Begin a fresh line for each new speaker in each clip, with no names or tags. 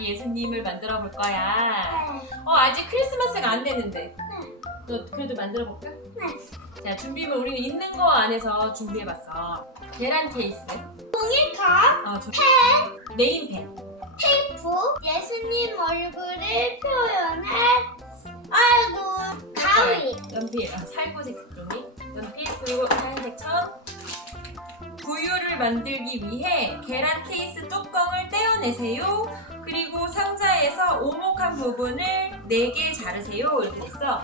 예수님을 만들어 볼 거야.
네.
어, 아직 크리스마스가 안 됐는데.
네.
너 그래도 만들어 볼까?
네.
자, 준비물 우리는 있는 거 안에서 준비해봤어. 계란 케이스.
종이컵,
어, 저... 네임펜.
테이프, 예수님 얼굴을 표현할 아이고 가위.
연필, 아, 살구색 종이, 연필, 그리고 하얀색 천. 구유를 만들기 위해 계란 케이스 떼어내세요. 그리고 상자에서 오목한 부분을 4개 자르세요. 이렇게 됐어.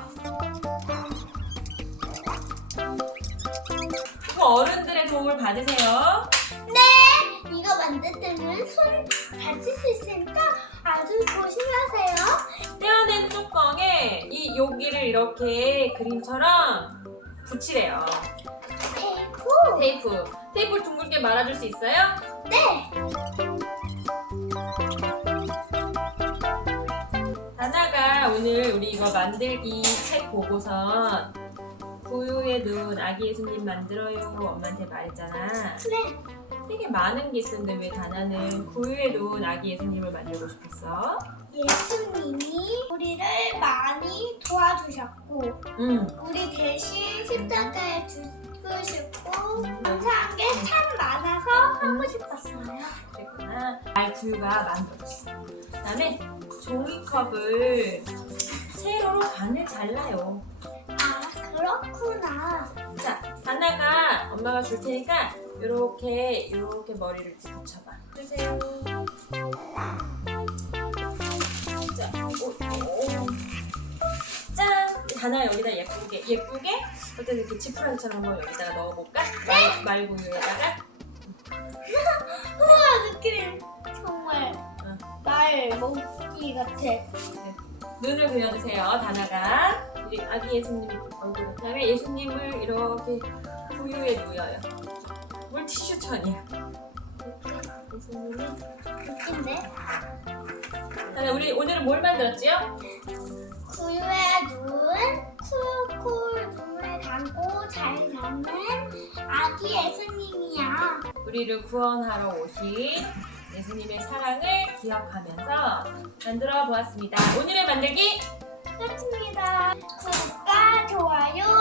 또 어른들의 도움을 받으세요.
네, 이거 만들 때는 손 다칠 수 있으니까 아주 조심하세요.
떼어낸 뚜껑에 이 여기를 이렇게 그림처럼 붙이래요.
테이프.
테이프. 테이프를 둥글게 말아줄 수 있어요?
네.
오늘 우리 이거 만들기 책 보고선 구유의 눈 아기 예수님 만들어요 엄마한테 말했잖아.
네.
되게 많은 게 있었는데 왜 다나는 구유의 눈 아기 예수님을 만들고 싶었어?
예수님이 우리를 많이 도와주셨고
응.
우리 대신 십자가에 죽으셨고
구유가 만들었어. 그다음에 종이컵을 세로로 반을 잘라요.
아 그렇구나.
자, 다나가 엄마가 줄 테니까 이렇게 이렇게 머리를 붙여봐. 주세요. 자, 오, 오. 짠! 다나 여기다 예쁘게 예쁘게 어떤 이렇게 지푸라기처럼 한번 여기다가 넣어볼까? 말, 말구유에다가
먹기 같아.
눈을 그려주세요. 다나가 우리 아기 예수님 얼굴 그다음에 예수님을 이렇게 구유에 놓여요. 물티슈 천이야. 예수님이
웃긴데?
다나 우리 오늘은 뭘 만들었지요?
구유의 눈, 쿨 쿨 눈을 감고 잘 자는 아기 예수님이야.
우리를 구원하러 오신 예수님의 사랑을 기억하면서 만들어 보았습니다. 오늘의 만들기
끝입니다. 구독과 좋아요.